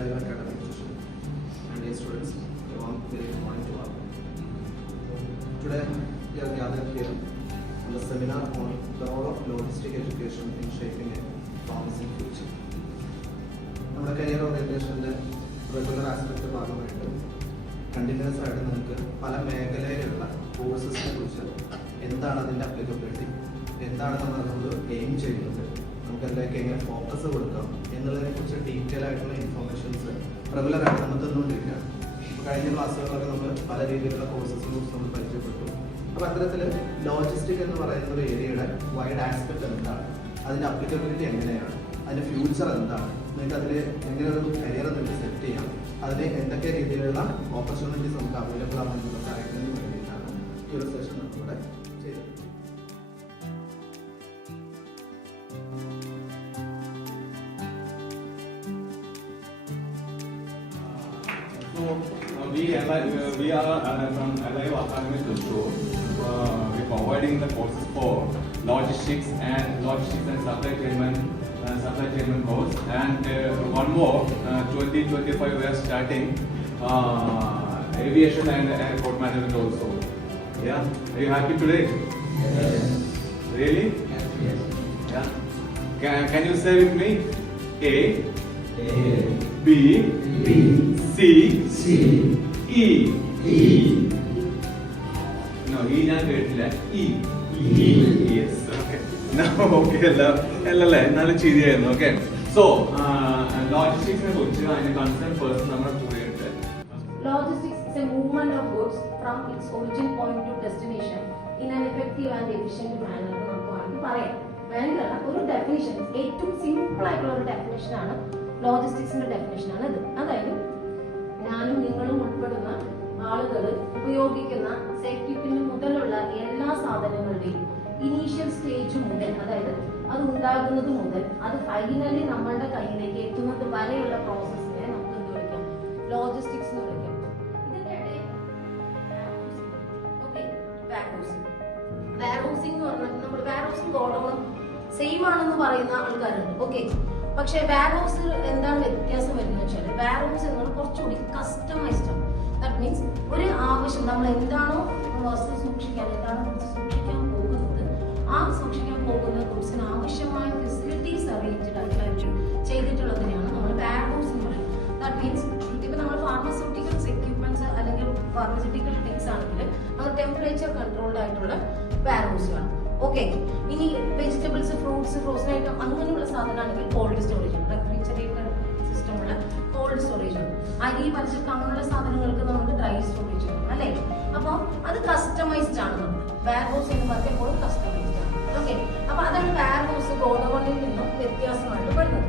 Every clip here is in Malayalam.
Alive Academy Institution. And dear students, a warm very morning to all. Today we are gathered here on the seminar on the role of logistic education in shaping a promising future. നമ്മുടെ കരിയർ ഓറിയന്റേഷൻ്റെ റെഗുലർ ആസ്പെക്ട് ഭാഗമായിട്ട് കണ്ടിന്യൂസ് ആയിട്ട് നമുക്ക് പല മേഖലയിലുള്ള കോഴ്സസിനെ കുറിച്ച് എന്താണ് അതിൻ്റെ അപ്ലിക്കബിലിറ്റി, എന്താണ് നമ്മൾ അതുകൊണ്ട് എയിം ചെയ്യുന്നത്, നമുക്ക് അതിലേക്ക് എങ്ങനെ ഫോക്കസ് കൊടുക്കാം എന്നുള്ളതിനെ കുറിച്ച് ഡീറ്റെയിൽ ആയിട്ടുള്ള ഇൻഫോർമേഷൻസ് റെഗുലറായിട്ട് നമ്മൾ തന്നുകൊണ്ടിരിക്കുകയാണ്. ഇപ്പോൾ കഴിഞ്ഞ ക്ലാസ്സുകളിലൊക്കെ നമ്മൾ പല രീതിയിലുള്ള കോഴ്സസിനെ കുറിച്ച് നമ്മൾ പരിചയപ്പെട്ടു. അപ്പോൾ അത്തരത്തിൽ ലോജിസ്റ്റിക് എന്ന് പറയുന്ന ഒരു ഏരിയയുടെ വൈഡ് ആസ്പെക്ട് എന്താണ്, അതിൻ്റെ അപ്ലിക്കബിലിറ്റി എങ്ങനെയാണ്, അതിൻ്റെ ഫ്യൂച്ചർ എന്താണ്, നിങ്ങൾക്ക് അതിൽ എങ്ങനെ ഒരു കരിയർ നിങ്ങൾക്ക് സെറ്റ് ചെയ്യാം, അതിന് എന്തൊക്കെ രീതിയിലുള്ള ഓപ്പർച്യൂണിറ്റീസ് നമുക്ക് അവൈലബിൾ ആണെന്നുള്ള കാര്യത്തിന് വേണ്ടിയിട്ടാണ് ഈ ഒരു സെഷൻ നമ്മളിവിടെ ചെയ്തത്. We are from Alive Academy Institution. We are providing the courses for logistics and supply chain course, and one more 2025 we are starting aviation and airport management also. Yeah, are you happy today? Yes. Really? Yes. Yeah. Can you say with me? A B C E. No, E ഞാൻ കേട്ടില്ല. E. Yes. Okay. Now okay അല്ല എന്നാലും ശരിയായിരുന്നു. Okay. So logisticsനെ കുറിച്ച് അതിന്റെ കൺസേൺ പേഴ്സൺ നമ്മുടെ കൂടെ ഉണ്ട്. Logistics is a movement of goods from its origin point to destination in an effective and efficient manner. നമുക്ക് വേണമെങ്കിൽ പറയാം. വേണ്ടല്ല ഒരു ഡെഫിനിഷൻ, ഏറ്റവും സിമ്പിൾ ആയിട്ടുള്ള ഒരു ഡെഫിനിഷനാണ് ലോജിസ്റ്റിക്സിന്റെ ഡെഫിനിഷനാണ് ഇത്. അതായത് ഞാനും നിങ്ങളും ഉൾപ്പെടുന്ന ആളുകൾ ഉപയോഗിക്കുന്ന സേഫ്റ്റി പിൻ മുതലുള്ള എല്ലാ സാധനങ്ങളുടെയും ഇനീഷ്യൽ സ്റ്റേജ് മുതൽ, അതായത് അത് ഉണ്ടാകുന്നത് മുതൽ അത് ഫൈനലി നമ്മളുടെ കയ്യിലേക്ക് എത്തുന്നത് വരെയുള്ള പ്രോസസ്സിനെ നമുക്ക് എന്ത് വിളിക്കാം? ലോജിസ്റ്റിക്സ് എന്ന് വിളിക്കാം. ഇതിന്റെ ഇടയിൽ വെയർഹൗസിംഗ് എന്ന് പറഞ്ഞാൽ നമ്മൾ വെയർഹൗസും ഗോഡൌണും സെയിം ആണെന്ന് പറയുന്ന ആൾക്കാരുണ്ട്. ഓക്കെ, പക്ഷേ വെയർഹൗസിൽ എന്താണ് വ്യത്യാസം വരുന്നത് വെച്ചാൽ വെയർഹൗസ് എന്നത് കുറച്ചുകൂടി കസ്റ്റമൈസ്ഡ് ആണ്. ദാറ്റ് മീൻസ് ഒരു ആവശ്യം നമ്മൾ എന്താണോ വസ്തു സൂക്ഷിക്കാൻ പോകുന്നത്, ആ സൂക്ഷിക്കാൻ പോകുന്ന ഗുഡ്സിന് ആവശ്യമായ ഫെസിലിറ്റീസ് അറേഞ്ച്ഡ് ആയിട്ട് ചെയ്തിട്ടുള്ളതിനെയാണ് നമ്മൾ വെയർഹൗസ് എന്ന് പറയുന്നത്. ദാറ്റ് മീൻസ് ഇപ്പൊ നമ്മൾ ഫാർമസ്യൂട്ടിക്കൽസ് എക്യുപ്മെന്റ്സ് അല്ലെങ്കിൽ ഫാർമസ്യൂട്ടിക്കൽ തിങ്സ് ആണെങ്കിൽ നമ്മൾ ടെമ്പറേച്ചർ കൺട്രോൾഡ് ആയിട്ടുള്ള വെയർഹൗസുകളാണ്. ഓക്കെ, ഇനി വെജിറ്റബിൾസ്, ഫ്രൂട്ട്സ്, ഫ്രോസൺ ഐറ്റം അങ്ങനെയുള്ള സാധനമാണെങ്കിൽ കോൾഡ് സ്റ്റോറേജ് ആണ്, റെഫ്രിജറേറ്റഡ് സിസ്റ്റമുള്ള കോൾഡ് സ്റ്റോറേജ് ആണ്. അരി, പച്ചക്കറി അങ്ങനെയുള്ള സാധനങ്ങൾക്ക് നമുക്ക് ഡ്രൈ സ്റ്റോറേജ് ആണ്, അല്ലേ? അപ്പോൾ അത് കസ്റ്റമൈസ്ഡ് ആണ്. നമ്മൾ വെയർഹൗസ് എന്ന് പറയുമ്പോൾ കസ്റ്റമൈസ്ഡ് ആണ്. ഓക്കെ, അപ്പൊ അതാണ് വെയർഹൗസ് ഗോഡൌണിൽ നിന്നും വ്യത്യാസമായിട്ട് വരുന്നത്.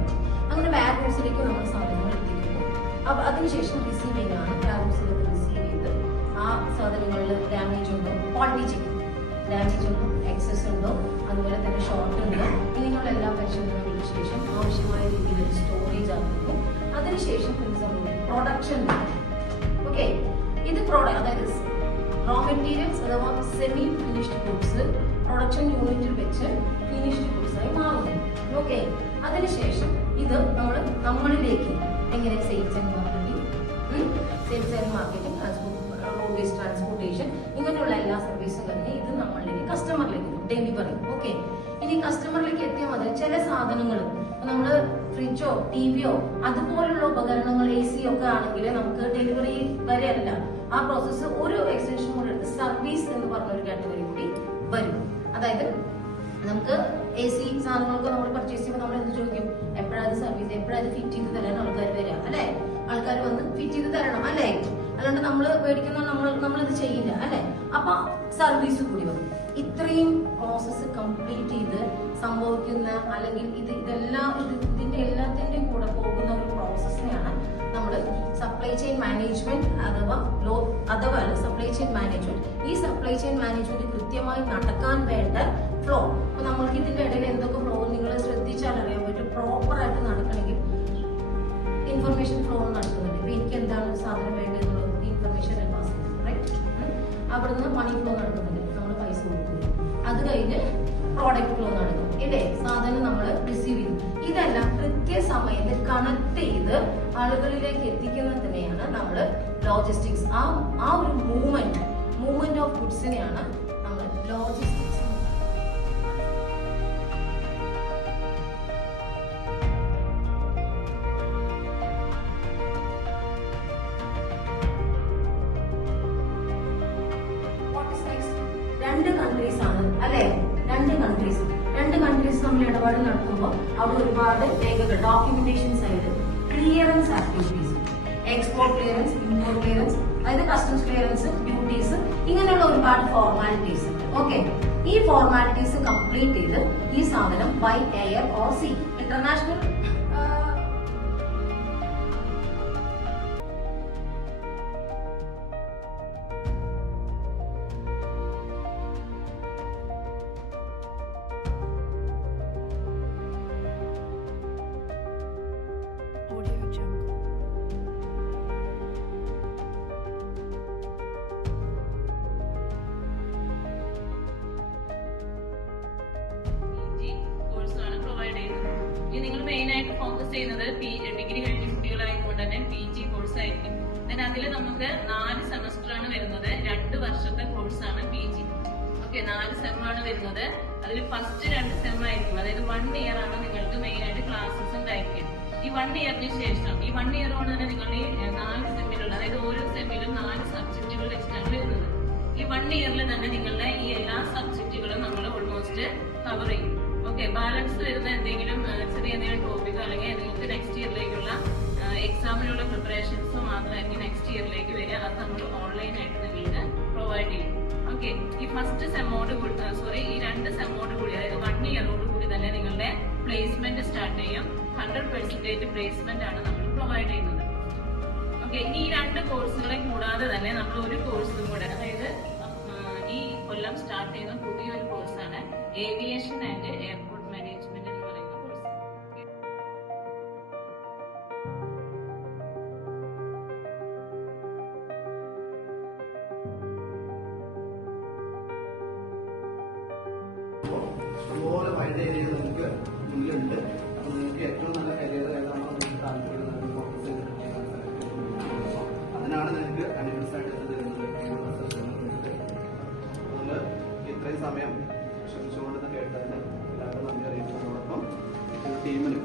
അങ്ങനെ വെയർഹൗസിലേക്ക് നമ്മൾ സാധനങ്ങൾ എത്തിക്കുന്നു. അപ്പൊ അതിനുശേഷം റിസീവിംഗ് ആണ്. വെയർഹൗസിലേക്ക് റിസീവ് ചെയ്ത് ആ സാധനങ്ങളിൽ ഡാമേജ് ഉണ്ടോ, ക്വാളിറ്റി ചെക്ക്, ഡാമേജ് ഉണ്ടോ, എക്സസ് ഉണ്ടോ, അതുപോലെ തന്നെ ഷോർട്ട് ഉണ്ടോ, ഇങ്ങനെയുള്ള എല്ലാ പരിശോധനകൾക്ക് ശേഷം ആവശ്യമായ രീതിയിൽ സ്റ്റോറേജ് ആക്കുന്നു. അതിനുശേഷം പ്രൊഡക്ഷൻ. ഓക്കെ, ഇത് അതായത് റോ മെറ്റീരിയൽസ് അഥവാ സെമി ഫിനിഷ്ഡ് ഗുഡ്സ് പ്രൊഡക്ഷൻ യൂണിറ്റിൽ വെച്ച് ഫിനിഷ്ഡ് ഗുഡ്സ് ആയി മാറുന്നു. ഓക്കെ, അതിനുശേഷം ഇത് നമ്മളിലേക്ക് എങ്ങനെ sales and marketing, roadways transportation, ഇങ്ങനെയുള്ള എല്ലാ സർവീസും കഴിഞ്ഞ് ഇത് നമ്മളിലേക്ക് കസ്റ്റമറിലേക്ക് ഡെലിവറി. ഓക്കെ, ഇനി കസ്റ്റമറിലേക്ക് എത്തിയാൽ മതി. ചില സാധനങ്ങൾ നമ്മള് ഫ്രിഡ്ജോ ടിവിയോ അതുപോലുള്ള ഉപകരണങ്ങൾ, AC ഒക്കെ ആണെങ്കിൽ നമുക്ക് ഡെലിവറി വരെ അല്ല, ആ പ്രോസസ്സ് ഒരു എക്സ്റ്റൻഷൻ കൂടെ എടുത്ത് സർവീസ് എന്ന് പറഞ്ഞൊരു കാറ്റഗറി കൂടി വരും. അതായത് നമുക്ക് AC സാധനങ്ങളൊക്കെ നമ്മൾ പർച്ചേസ് ചെയ്യുമ്പോൾ നമ്മൾ എന്ത് ചോദിക്കും? എപ്പോഴാണ് സർവീസ്, എപ്പോഴാണ് ഫിറ്റ് ചെയ്ത് തരാൻ ആൾക്കാർ വരിക, അല്ലെ? ആൾക്കാർ വന്ന് ഫിറ്റ് ചെയ്ത് തരണം, അല്ലേ? അല്ലാണ്ട് നമ്മൾ മേടിക്കുന്ന നമ്മളിത് ചെയ്യില്ല, അല്ലെ? അപ്പൊ സർവീസ് കൂടി വരും. ഇത്രയും പ്രോസസ്സ് കംപ്ലീറ്റ് ചെയ്ത് സംഭവിക്കുന്ന അല്ലെങ്കിൽ ഇതിന്റെ എല്ലാത്തിന്റെയും കൂടെ പോകുന്ന ഒരു പ്രോസസ്സിനെയാണ് നമ്മൾ സപ്ലൈ ചെയിൻ മാനേജ്മെന്റ് അഥവാ സപ്ലൈ ചെയിൻ മാനേജ്മെന്റ്. ഈ സപ്ലൈ ചെയിൻ മാനേജ്മെന്റ് കൃത്യമായി നടക്കാൻ വേണ്ട ഫ്ലോ, അപ്പൊ നമ്മൾക്ക് ഇതിന്റെ ഇടയിൽ എന്തൊക്കെ ഫ്ലോ നിങ്ങൾ ശ്രദ്ധിച്ചാൽ അറിയാൻ പറ്റും. പ്രോപ്പർ ആയിട്ട് നടക്കണമെങ്കിൽ ഇൻഫർമേഷൻ ഫ്ലോ നടക്കുന്നുണ്ട്. ഇപ്പൊ എനിക്ക് എന്താണ് സാധനം വേണ്ടതെന്നുള്ളത് ഇൻഫർമേഷൻ പാസ് ചെയ്യുന്നത്, റൈറ്റ്? അവിടുന്ന് മണി ഫ്ലോ നടക്കുന്നുണ്ട്, നമ്മൾ പൈസ കൊടുക്കുന്നത്. അത് കഴിഞ്ഞ് പ്രോഡക്റ്റ് ഫ്ലോ നടക്കും, ഇല്ലേ? സാധനം നമ്മൾ റിസീവ് ചെയ്യും. ഇതെല്ലാം കൃത്യസമയത്ത് ഇത് കണക്ട് ചെയ്ത് ആളുകളിലേക്ക് എത്തിക്കുന്നതിനെയാണ് നമ്മൾ ലോജിസ്റ്റിക്സ്. ആ ഒരു മൂവ്മെന്റ് ഓഫ് ഗുഡ്സിനെയാണ് നമ്മൾ ലോജിസ്റ്റിക്സ്. രണ്ട് കൺട്രീസ് ആണ് അല്ലെ? രണ്ട് കൺട്രീസ് നമ്മൾ ഇടപാട് നടത്തുമ്പോൾ അവിടെ ഒരുപാട് രേഖകൾ, documentation side, clearance activities, export clearance, import clearance, അതായത് കസ്റ്റംസ് ക്ലിയറൻസ്, ഡ്യൂട്ടീസ്, ഇങ്ങനെയുള്ള ഒരുപാട് ഫോർമാലിറ്റീസ് ഉണ്ട്. ഓക്കെ, ഈ ഫോർമാലിറ്റീസ് കംപ്ലീറ്റ് ചെയ്ത് ഈ സാധനം by air or sea international നിങ്ങൾ മെയിൻ ആയിട്ട് ഫോക്കസ് ചെയ്യുന്നത് ഡിഗ്രി കഴിഞ്ഞ കുട്ടികളായതുകൊണ്ട് തന്നെ PG കോഴ്സ് ആയിരിക്കും. അതിൽ നമുക്ക് 4 സെമസ്റ്ററാണ് വരുന്നത്. 2 വർഷത്തെ കോഴ്സാണ് PG. ഓക്കെ, 4 സെമ്മാണ് വരുന്നത്. അതിൽ ഫസ്റ്റ് 2 സെം ആയിരിക്കും, അതായത് 1 ഇയർ ആണ് നിങ്ങൾക്ക് മെയിൻ ആയിട്ട് ക്ലാസ്സസ് ഉണ്ടായിരിക്കും. ഈ 1 ഇയറിന് ശേഷം ഈ 1 ഇയർ കൊണ്ട് തന്നെ നിങ്ങൾ ഈ 4 സെമ്മിലുള്ള, അതായത് ഓരോ സെമ്മിലും 4 സബ്ജക്റ്റുകൾ വെച്ചിട്ടാണ് വരുന്നത്. ഈ 1 ഇയറിൽ തന്നെ നിങ്ങളുടെ ഈ എല്ലാ സബ്ജക്റ്റുകളും നമ്മൾ ഓൾമോസ്റ്റ് കവർ ചെയ്യും. ഓക്കെ, ബാലൻസ് വരുന്ന എന്തെങ്കിലും ചെറിയ എന്തെങ്കിലും ടോപ്പിക്കോ അല്ലെങ്കിൽ നിങ്ങൾക്ക് നെക്സ്റ്റ് ഇയറിലേക്കുള്ള എക്സാമിനുള്ള പ്രിപ്പറേഷൻസോ മാത്രമായിരിക്കും നെക്സ്റ്റ് ഇയറിലേക്ക് വരിക. അത് നമ്മൾ ഓൺലൈനായിട്ട് നിങ്ങൾക്ക് പ്രൊവൈഡ് ചെയ്യും. ഓക്കെ, ഈ ഫസ്റ്റ് സെമ്മോട് കൂടി ഈ 2 സെമ്മോട് കൂടി, അതായത് 1 ഇയറോട് കൂടി തന്നെ നിങ്ങളുടെ പ്ലേസ്മെന്റ് സ്റ്റാർട്ട് ചെയ്യും. 100% പ്ലേസ്മെന്റ് ആണ് നമ്മൾ പ്രൊവൈഡ് ചെയ്യുന്നത്. ഓക്കെ, ഈ 2 കോഴ്സുകളെ കൂടാതെ തന്നെ നമ്മൾ ഒരു കോഴ്സും കൂടെ, അതായത് ഈ കൊല്ലം സ്റ്റാർട്ട് ചെയ്യുന്ന പുതിയൊരു കോഴ്സാണ് ഏവിയേഷൻ ആൻഡ് എയർപോർട്ട് മാനേജ്മെന്റ് എന്ന് പറയുന്ന കോഴ്സ്. അതുപോലെ വൈഡ് ഏരിയ നിങ്ങൾക്ക് മുന്നിലുണ്ട്. അപ്പോൾ നിങ്ങൾക്ക് ഏറ്റവും നല്ല കരിയർ ഏതാണോ നിങ്ങൾക്ക് താല്പര്യം ഫോക്കസ് ചെയ്തിട്ട് അതിനാണ് നിങ്ങൾക്ക് അഡ്വാൻസ് ആയിട്ട് തരുന്നത്. നമ്മൾ ഇത്രയും സമയം ശ്രമിച്ചുകൊണ്ടെന്ന് കേട്ടാൽ എല്ലാവരും നന്ദി അറിയിച്ചതോടൊപ്പം ടീമിനും